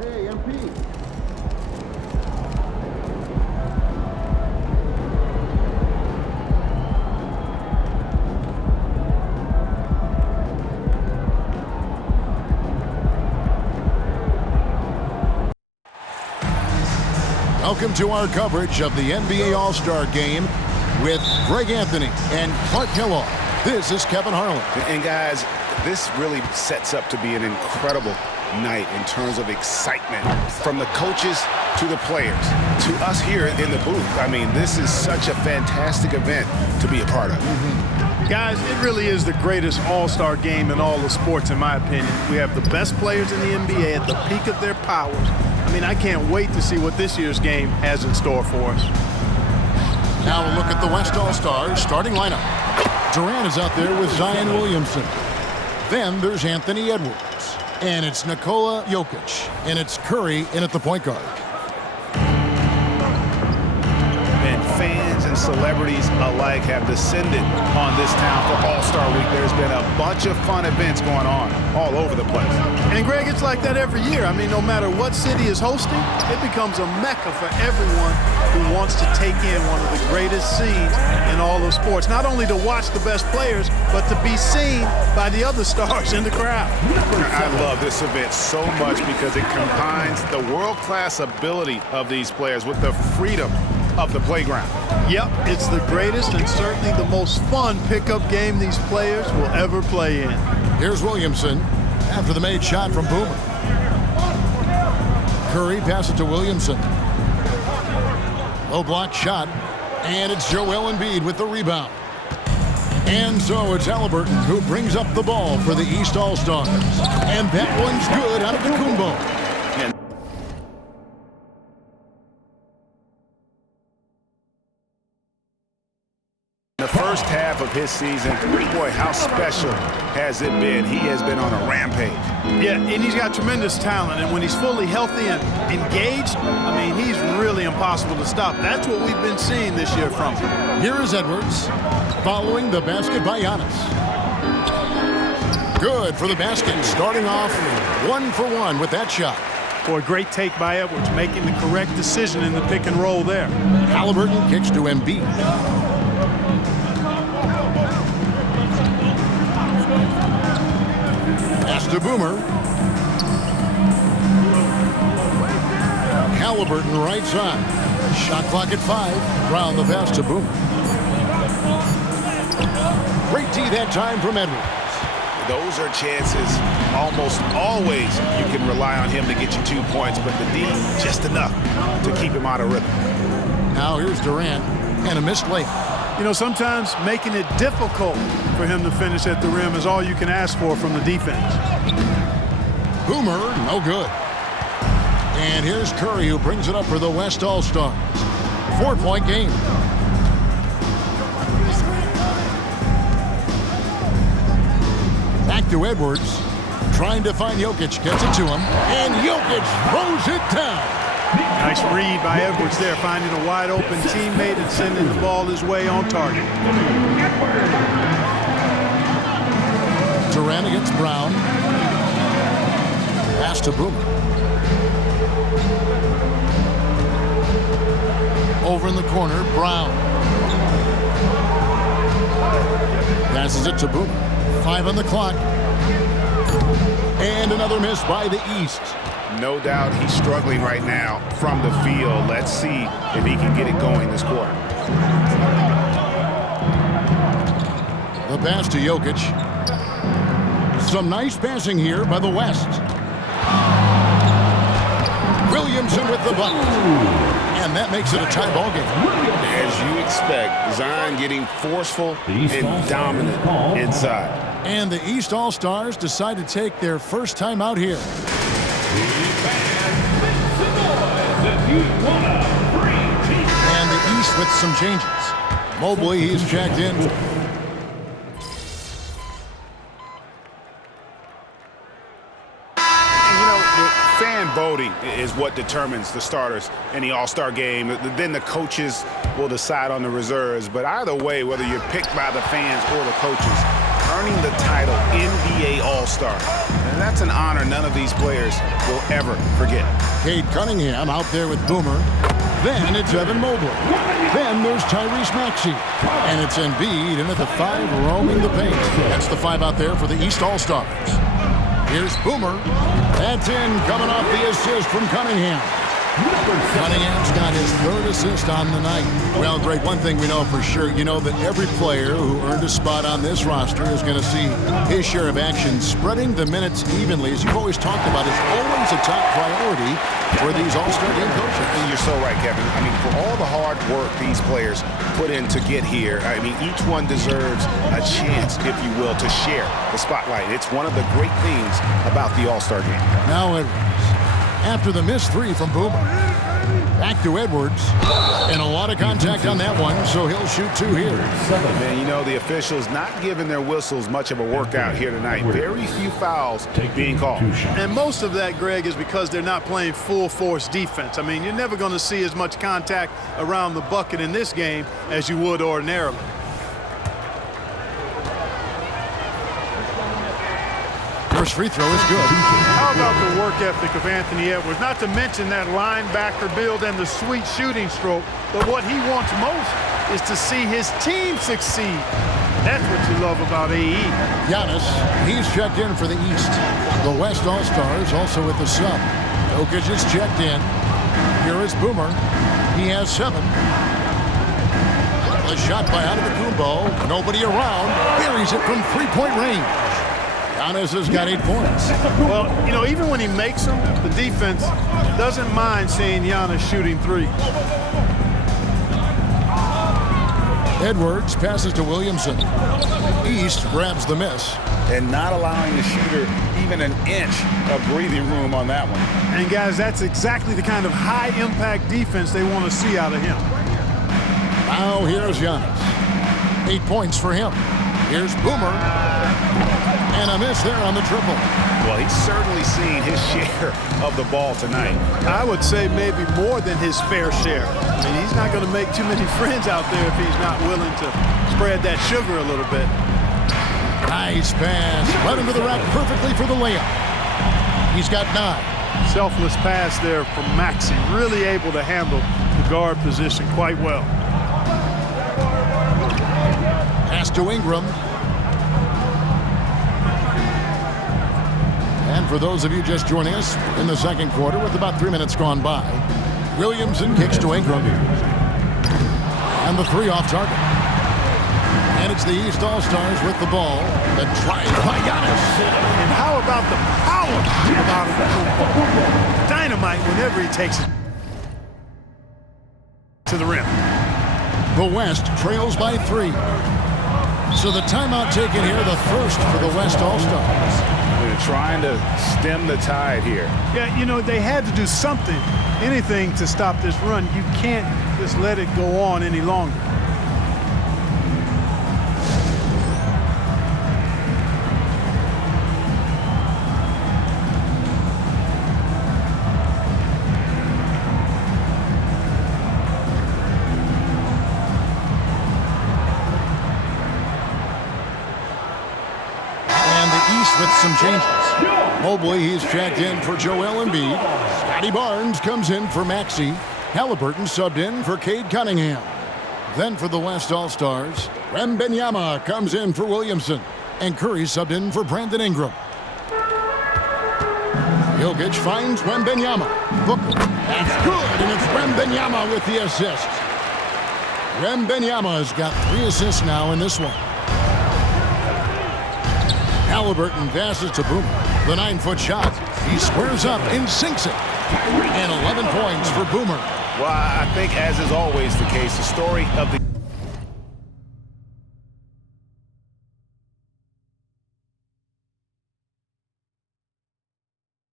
Hey, MP. Welcome to our coverage of the NBA All-Star Game with Greg Anthony and Clark Kellogg. This is Kevin Harlan. And guys, this really sets up to be an incredible night in terms of excitement from the coaches to the players to us here in the booth. I mean, this is such a fantastic event to be a part of. Guys, it really is the greatest all-star game in all of sports, in my opinion. We have the best players in the NBA at the peak of their powers. I mean, I can't wait to see what this year's game has in store for us. Now a look at the West All-Stars starting lineup. Durant is out there with Zion Williamson. Then there's Anthony Edwards. And it's Nikola Jokic. And it's Curry in at the point guard. And fans and celebrities alike have descended on this town for All-Star Week. There's been a bunch of fun events going on all over the place. And Greg, it's like that every year. I mean, no matter what city is hosting, it becomes a mecca for everyone who wants to take in one of the greatest scenes in all of sports. Not only to watch the best players, but to be seen by the other stars in the crowd. I love this event so much because it combines the world-class ability of these players with the freedom of the playground. Yep, it's the greatest and certainly the most fun pickup game these players will ever play in. Here's Williamson after the made shot from Boomer. Curry passes to Williamson. Low block shot, and it's Joel Embiid with the rebound. And so it's Halliburton who brings up the ball for the East All-Stars. And that one's good out of the Kumbo. The first half of his season, boy, how special has it been? He has been on a rampage. Yeah, and he's got tremendous talent, and when he's fully healthy and engaged, I mean, he's really impossible to stop. That's what we've been seeing this year from him. Here is Edwards, following the basket by Giannis. Good for the basket, starting off 1 for 1 with that shot. Boy, great take by Edwards, making the correct decision in the pick and roll there. Halliburton kicks to Embiid. Pass to Boomer. Halliburton right side. Shot clock at 5. Brown the pass to Boomer. Great D that time from Edwards. Those are chances almost always you can rely on him to get you 2 points, but the D just enough to keep him out of rhythm. Now here's Durant and a missed layup. You know, sometimes making it difficult for him to finish at the rim is all you can ask for from the defense. Boomer, no good. And here's Curry who brings it up for the West All-Stars. 4-point game. Back to Edwards. Trying to find Jokic. Gets it to him. And Jokic throws it down. Nice read by Edwards there, finding a wide-open teammate and sending the ball his way on target. Durant against Brown. Pass to Boomer. Over in the corner, Brown. Passes it to Boomer. 5 on the clock. And another miss by the East. No doubt he's struggling right now from the field. Let's see if he can get it going this quarter. The pass to Jokic. Some nice passing here by the West. Williamson with the bucket. And that makes it a tie ball game. As you expect, Zion getting forceful and dominant inside. And the East All-Stars decide to take their first time out here. And the East with some changes. Mobley, he's checked in. Fan voting is what determines the starters in the All-Star game. Then the coaches will decide on the reserves. But either way, whether you're picked by the fans or the coaches, earning the title NBA All-Star. And that's an honor none of these players will ever forget. Cade Cunningham out there with Boomer. Then it's Evan Mobley. Then there's Tyrese Maxey. And it's Embiid in at the 5 roaming the paint. That's the 5 out there for the East All-Stars. Here's Boomer. That's in, coming off the assist from Cunningham. Cunningham's got his 3rd assist on the night. Well, Greg, one thing we know for sure, you know that every player who earned a spot on this roster is going to see his share of action. Spreading the minutes evenly, as you've always talked about, is always a top priority for these All-Star game coaches. And you're so right, Kevin. I mean, for all the hard work these players put in to get here, I mean, each one deserves a chance, if you will, to share the spotlight. It's one of the great things about the All-Star game. Now Edwards. After the missed 3 from Boomer. Back to Edwards. And a lot of contact on that one, so he'll shoot 2 here. Man, you know, the officials not giving their whistles much of a workout here tonight. Very few fouls being called. And most of that, Greg, is because they're not playing full-force defense. I mean, you're never going to see as much contact around the bucket in this game as you would ordinarily. First free throw is good. How about the work ethic of Anthony Edwards? Not to mention that linebacker build and the sweet shooting stroke. But what he wants most is to see his team succeed. That's what you love about AE. Giannis, he's checked in for the East. The West All-Stars also with the sub. Jokic is checked in. Here is Boomer. He has 7. A shot by Antetokounmpo. Nobody around. Buries it from 3-point range. Giannis has got 8 points. Well, you know, even when he makes them, the defense doesn't mind seeing Giannis shooting 3. Edwards passes to Williamson. East grabs the miss. And not allowing the shooter even an inch of breathing room on that one. And, guys, that's exactly the kind of high-impact defense they want to see out of him. Now here's Giannis. 8 points for him. Here's Boomer. And a miss there on the triple. Well, he's certainly seen his share of the ball tonight. I would say maybe more than his fair share. I mean, he's not going to make too many friends out there if he's not willing to spread that sugar a little bit. Nice pass. Right into the rack perfectly for the layup. He's got 9. Selfless pass there from Maxey. Really able to handle the guard position quite well. Pass to Ingram. And for those of you just joining us in the second quarter with about 3 minutes gone by, Williamson kicks to Ingram. And the 3 off target. And it's the East All-Stars with the ball. The drive by Giannis. And how about the power of Antetokounmpo? Dynamite whenever he takes it to the rim. The West trails by 3. So the timeout taken here, the first for the West All-Stars. They're trying to stem the tide here. Yeah, you know, they had to do something, anything to stop this run. You can't just let it go on any longer. With some changes. Mobley, he's checked in for Joel Embiid. Scotty Barnes comes in for Maxey. Halliburton subbed in for Cade Cunningham. Then for the West All-Stars, Wembanyama comes in for Williamson. And Curry subbed in for Brandon Ingram. Jokic finds Wembanyama. Booker, that's good, and it's Wembanyama with the assist. Wembanyama has got 3 assists now in this one. Halliburton passes to Boomer. The 9-foot shot. He squares up and sinks it. And 11 points for Boomer. Well, I think, as is always the case, the story of the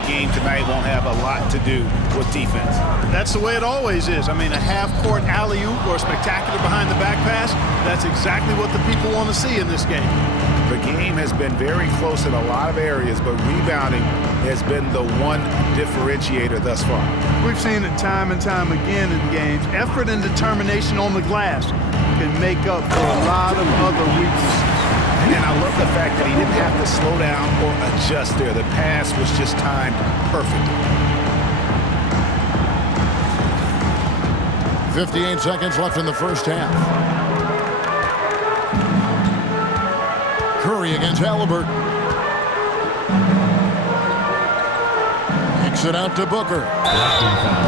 game tonight won't have a lot to do with defense. That's the way it always is. I mean, a half-court alley-oop or a spectacular behind-the-back pass, that's exactly what the people want to see in this game. The game has been very close in a lot of areas, but rebounding has been the one differentiator thus far. We've seen it time and time again in games. Effort and determination on the glass can make up for a lot of other weaknesses. And I love the fact that he didn't have to slow down or adjust there. The pass was just timed perfectly. 58 seconds left in the first half. Curry against Halliburton. Kicks it out to Booker.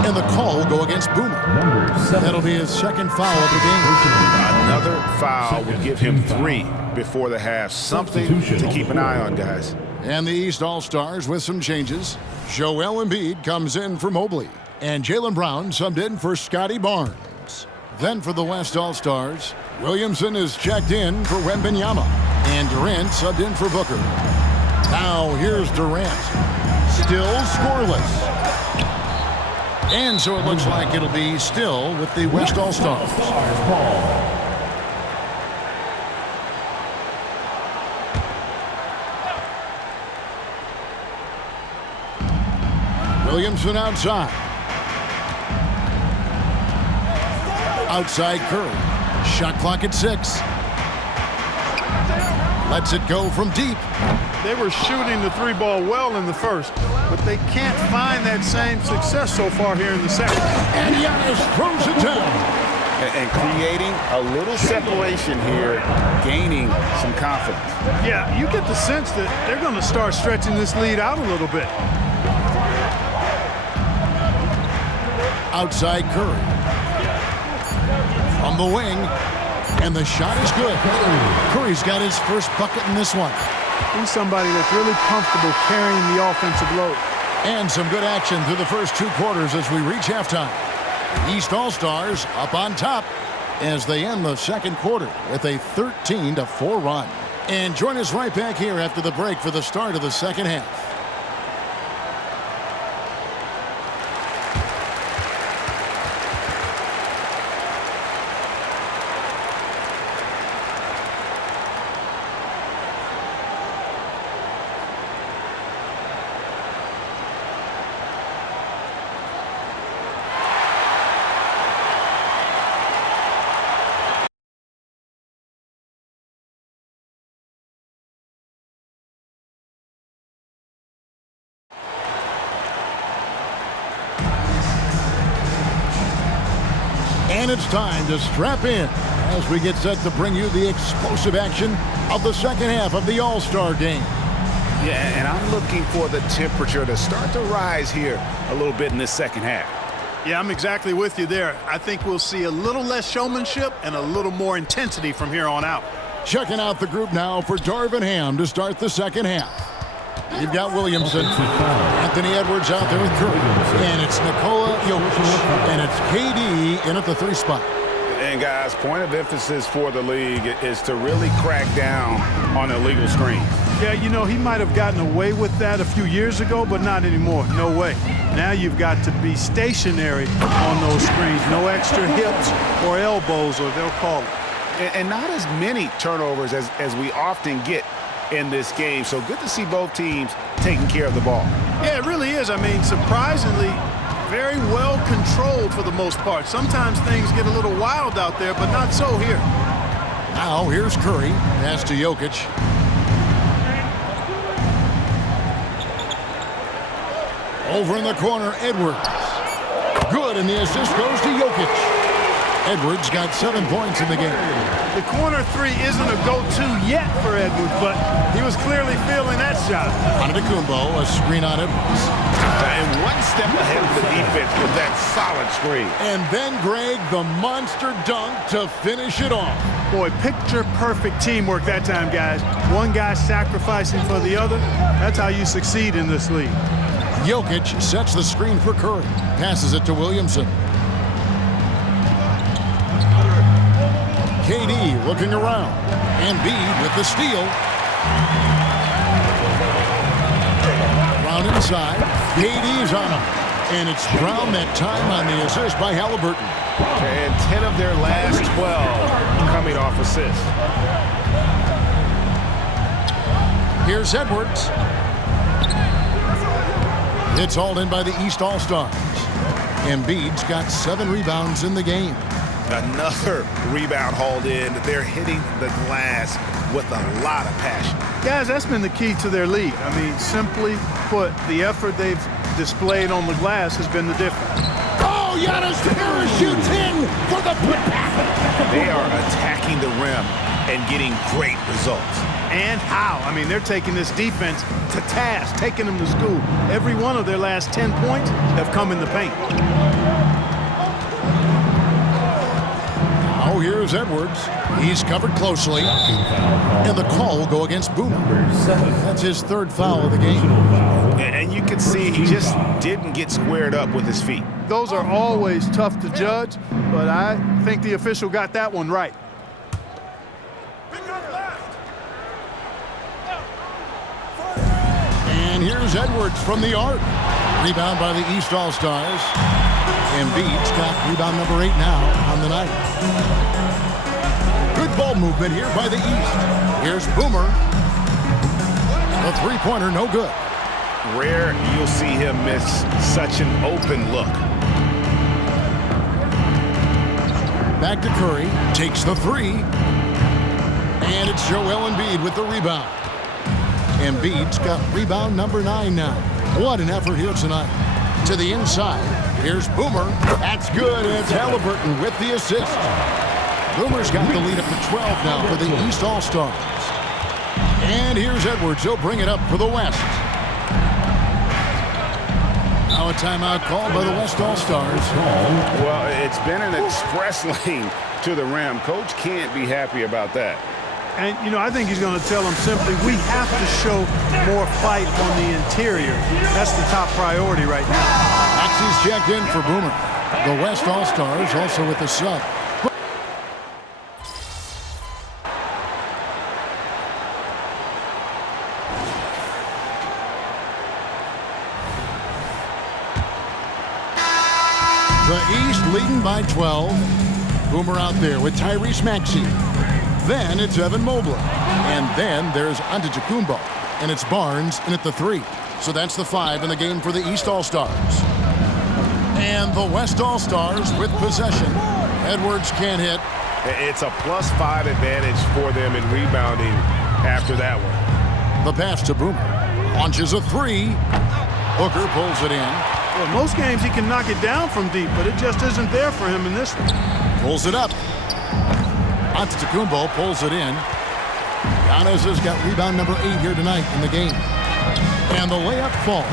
And the call will go against Boomer. That'll be his second foul of the game. Another foul would give him 3 before the half. Something to keep an eye on, guys. And the East All-Stars with some changes. Joel Embiid comes in for Mobley. And Jaylen Brown subbed in for Scotty Barnes. Then for the West All-Stars, Williamson is checked in for Wembanyama. And Durant subbed in for Booker. Now here's Durant. Still scoreless. And so it looks like it'll be still with the West All-Stars. Williamson outside. Outside Curry. Shot clock at 6. Lets it go from deep. They were shooting the 3-ball well in the first, but they can't find that same success so far here in the second. And Giannis throws it down. And creating a little separation here, gaining some confidence. Yeah, you get the sense that they're going to start stretching this lead out a little bit. Outside Curry. From the wing. And the shot is good. Curry's got his first bucket in this one. He's somebody that's really comfortable carrying the offensive load. And some good action through the first 2 quarters as we reach halftime. The East All-Stars up on top as they end the second quarter with a 13-4 run. And join us right back here after the break for the start of the second half. And it's time to strap in as we get set to bring you the explosive action of the second half of the All-Star game. Yeah, and I'm looking for the temperature to start to rise here a little bit in this second half. Yeah, I'm exactly with you there. I think we'll see a little less showmanship and a little more intensity from here on out. Checking out the group now for Darvin Ham to start the second half. You've got Williamson, Anthony Edwards out there with Curry, and it's Nikola Jokic, and it's KD in at the 3 spot. And guys, point of emphasis for the league is to really crack down on illegal screens. Yeah, you know, he might have gotten away with that a few years ago, but not anymore. No way. Now you've got to be stationary on those screens. No extra hips or elbows, or they'll call it. And not as many turnovers as we often get in this game. So good to see both teams taking care of the ball. Yeah, it really is. I mean, surprisingly, very well controlled for the most part. Sometimes things get a little wild out there, but not so here. Now here's Curry. Pass to Jokic. Over in the corner, Edwards. Good, and the assist goes to Jokic. Edwards got 7 points in the game. The corner 3 isn't a go-to yet for Edwards, but he was clearly feeling that shot. Antetokounmpo, a screen on Edwards. And one step ahead of the defense with that solid screen. And then, Greg, the monster dunk to finish it off. Boy, picture-perfect teamwork that time, guys. One guy sacrificing for the other. That's how you succeed in this league. Jokic sets the screen for Curry. Passes it to Williamson. KD looking around. Embiid with the steal. Brown inside. KD's on him. And it's Brown that time on the assist by Halliburton. And 10 of their last 12 coming off assists. Here's Edwards. It's hauled in by the East All-Stars. Embiid's got 7 rebounds in the game. Another rebound hauled in. They're hitting the glass with a lot of passion. Guys, that's been the key to their lead. I mean, simply put, the effort they've displayed on the glass has been the difference. Oh, Giannis parachutes in for the putback. They are attacking the rim and getting great results. And how? I mean, they're taking this defense to task, taking them to school. Every one of their last 10 points have come in the paint. Now here's Edwards. He's covered closely. And the call will go against Boomer. That's his third foul of the game. And you can see he just didn't get squared up with his feet. Those are always tough to judge, but I think the official got that one right. And here's Edwards from the arc. Rebound by the East All-Stars. Embiid's got rebound number 8 now on the night. Good ball movement here by the East. Here's Boomer. The three-pointer, no good. Rare you'll see him miss such an open look. Back to Curry. Takes the three. And it's Joel Embiid with the rebound. Embiid's got rebound number 9 now. What an effort here tonight. To the inside. Here's Boomer. That's good. And it's Halliburton with the assist. Boomer's got the lead up to 12 now for the East All-Stars. And here's Edwards. He'll bring it up for the West. Now a timeout called by the West All-Stars. Well, it's been an express lane to the rim. Coach can't be happy about that. And, you know, I think he's going to tell them simply, we have to show more fight on the interior. That's the top priority right now. Maxey's checked in for Boomer. The West All-Stars also with the sub. The East leading by 12. Boomer out there with Tyrese Maxey. Then it's Evan Mobley. And then there's Antetokounmpo. And it's Barnes in at the 3. So that's the 5 in the game for the East All-Stars. And the West All-Stars with possession. Edwards can't hit. It's a +5 advantage for them in rebounding after that one. The pass to Boomer. Launches a 3. Booker pulls it in. Well, most games he can knock it down from deep, but it just isn't there for him in this one. Pulls it up. Antetokounmpo pulls it in. Giannis has got rebound number 8 here tonight in the game. And the layup falls.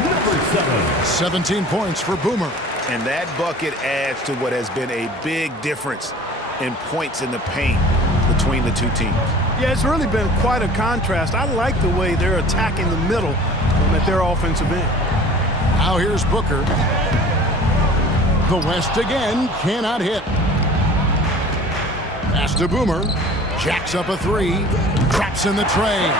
17 points for Boomer. And that bucket adds to what has been a big difference in points in the paint between the two teams. Yeah, it's really been quite a contrast. I like the way they're attacking the middle at their offensive end. Now here's Booker. The West again cannot hit. Pass to Boomer. Jacks up a 3. Traps in the tray.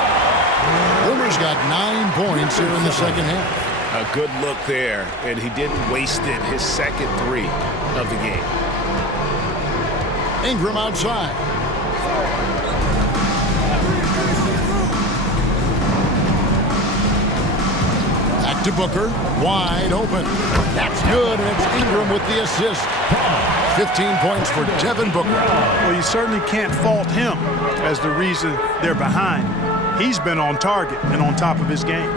Boomer's got 9 points here in the second half. A good look there, and he didn't waste it. His second 3 of the game. Ingram outside. Back to Booker. Wide open. That's good, and it's Ingram with the assist. 15 points for Devin Booker. Well, you certainly can't fault him as the reason they're behind. He's been on target and on top of his game.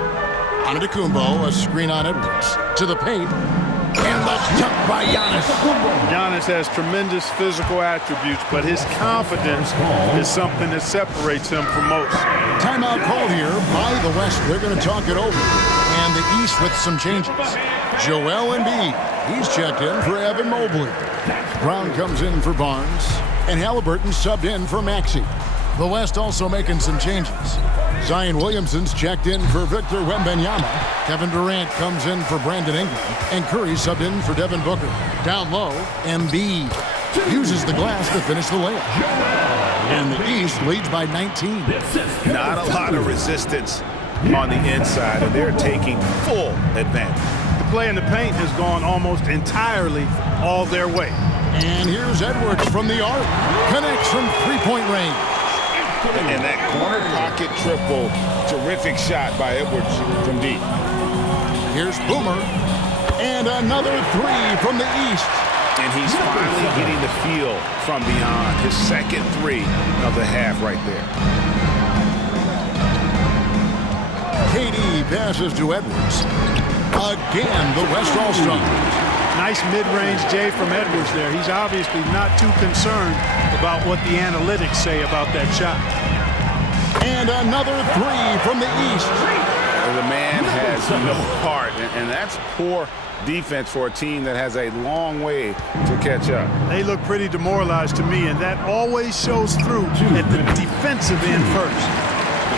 Antetokounmpo, a screen on Edwards. To the paint. And the dunk by Giannis. Giannis has tremendous physical attributes, but his confidence is something that separates him from most. Timeout called here by the West. They're going to talk it over. And the East with some changes. Joel Embiid. He's checked in for Evan Mobley. Brown comes in for Barnes. And Halliburton subbed in for Maxey. The West also making some changes. Zion Williamson's checked in for Victor Wembanyama. Kevin Durant comes in for Brandon Ingram. And Curry subbed in for Devin Booker. Down low, Embiid uses the glass to finish the layup. And the East leads by 19. Not a lot of resistance on the inside, and they're taking full advantage. The play in the paint has gone almost entirely all their way. And here's Edwards from the arc. Connects from three-point range. And that corner pocket triple, terrific shot by Edwards from deep. Here's Boomer. And another 3 from the East. And he's finally getting the feel from beyond. His second 3 of the half right there. KD passes to Edwards. Again, the West All-Stars. Nice mid-range J from Edwards there. He's obviously not too concerned about what the analytics say about that shot. And another three from the East. The man has no heart, and that's poor defense for a team that has a long way to catch up. They look pretty demoralized to me, and that always shows through at the defensive end first.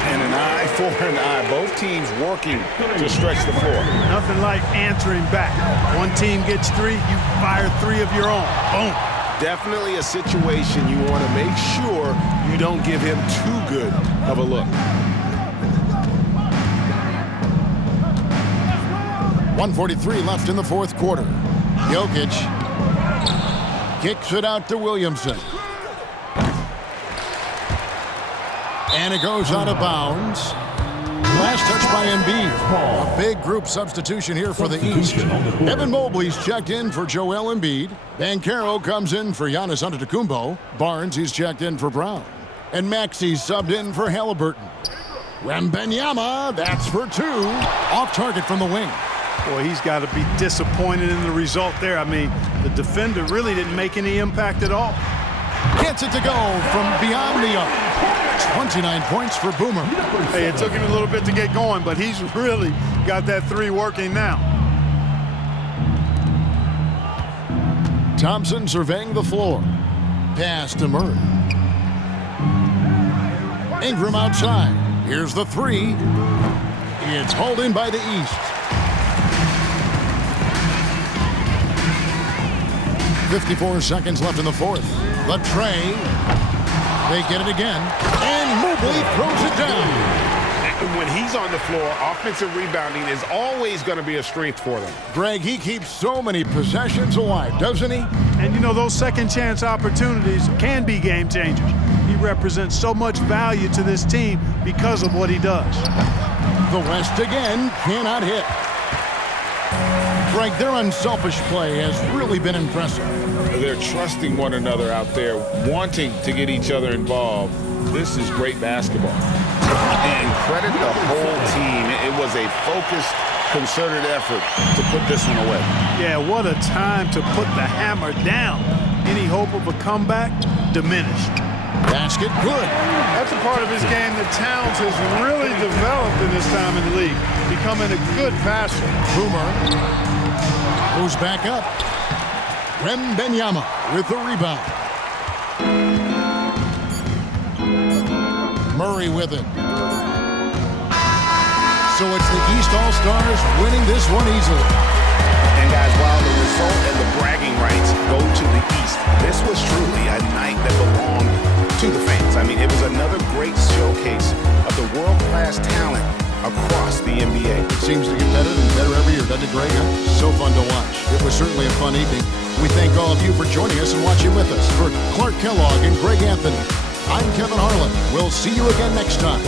And an eye for an eye. Both teams working to stretch the floor. Nothing like answering back. One team gets three, you fire three of your own. Boom. Definitely a situation you want to make sure you don't give him too good of a look. 1:43 left in the fourth quarter. Jokic kicks it out to Williamson. And it goes out of bounds. Last touch by Embiid. A big group substitution here for the East. Evan Mobley's checked in for Joel Embiid. Banchero comes in for Giannis Antetokounmpo. Barnes, he's checked in for Brown. And Maxi's subbed in for Halliburton. Wembanyama, that's for two. Off target from the wing. Boy, he's got to be disappointed in the result there. I mean, the defender really didn't make any impact at all. Gets it to go from beyond the arc. 29 points for Boomer. Hey, it took him a little bit to get going, but he's really got that three working now. Thompson surveying the floor. Pass to Murray. Ingram outside. Here's the three. It's hauled in by the East. 54 seconds left in the fourth. The tray. They get it again. And Mobley throws it down. When he's on the floor, offensive rebounding is always going to be a strength for them. Greg, he keeps so many possessions alive, doesn't he? And you know, those second chance opportunities can be game changers. He represents so much value to this team because of what he does. The West again cannot hit. Greg, their unselfish play has really been impressive. They're trusting one another out there, wanting to get each other involved. This is great basketball. And credit the whole team. It was a focused, concerted effort to put this one away. Yeah, what a time to put the hammer down. Any hope of a comeback diminished. Basket good. That's a part of his game that Towns has really developed in his time in the league, becoming a good passer. Boomer goes back up. Wembanyama with the rebound. Murray with it. So it's the East All-Stars winning this one easily. And guys, while the result and the bragging rights go to the East, this was truly a night that belonged to the fans. I mean, it was another great showcase of the world-class talent across the NBA. It seems to get better and better every year, doesn't it, Greg? So fun to watch. It was certainly a fun evening. We thank all of you for joining us and watching with us. For Clark Kellogg and Greg Anthony, I'm Kevin Harlan. We'll see you again next time.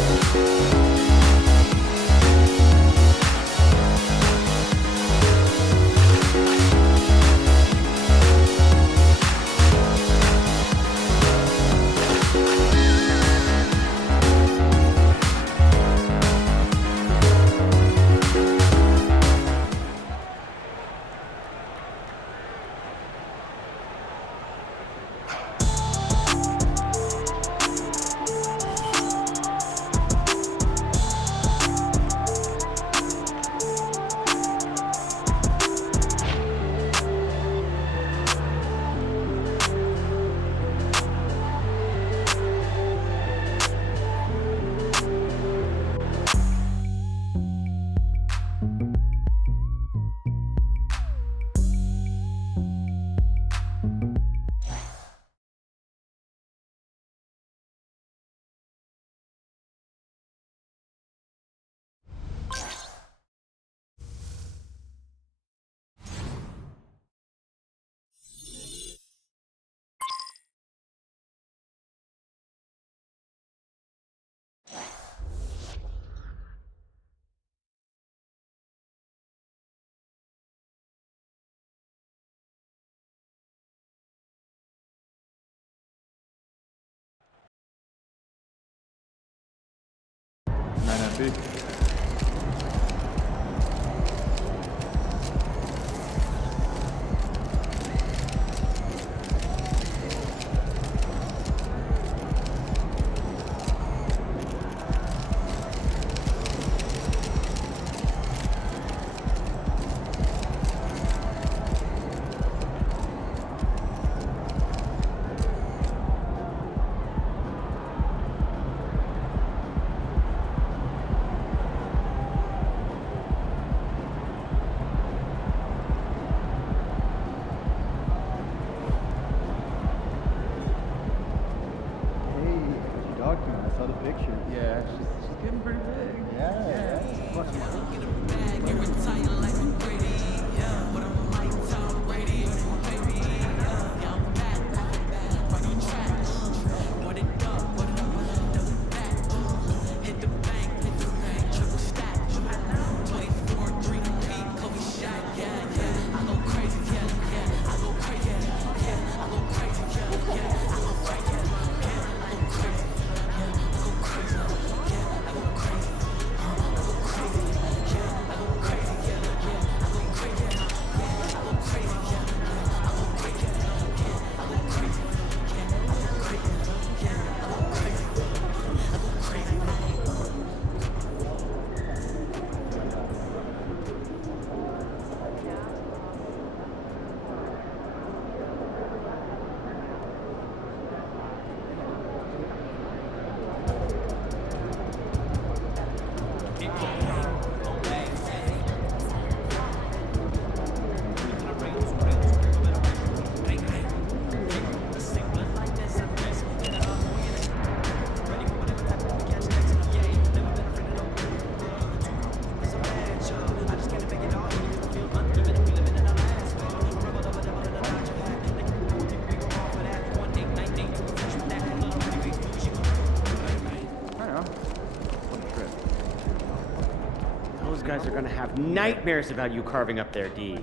gonna have nightmares about you carving up their D.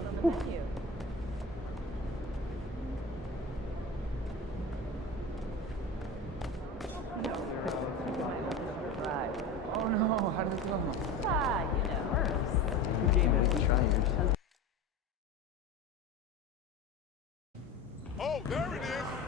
Oh, there it is.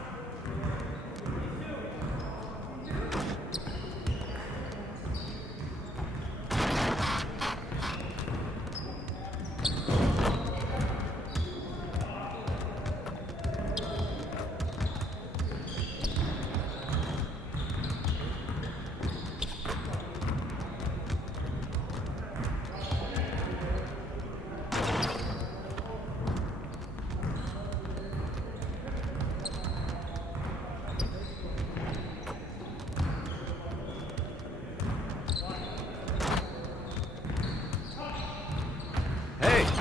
Hey,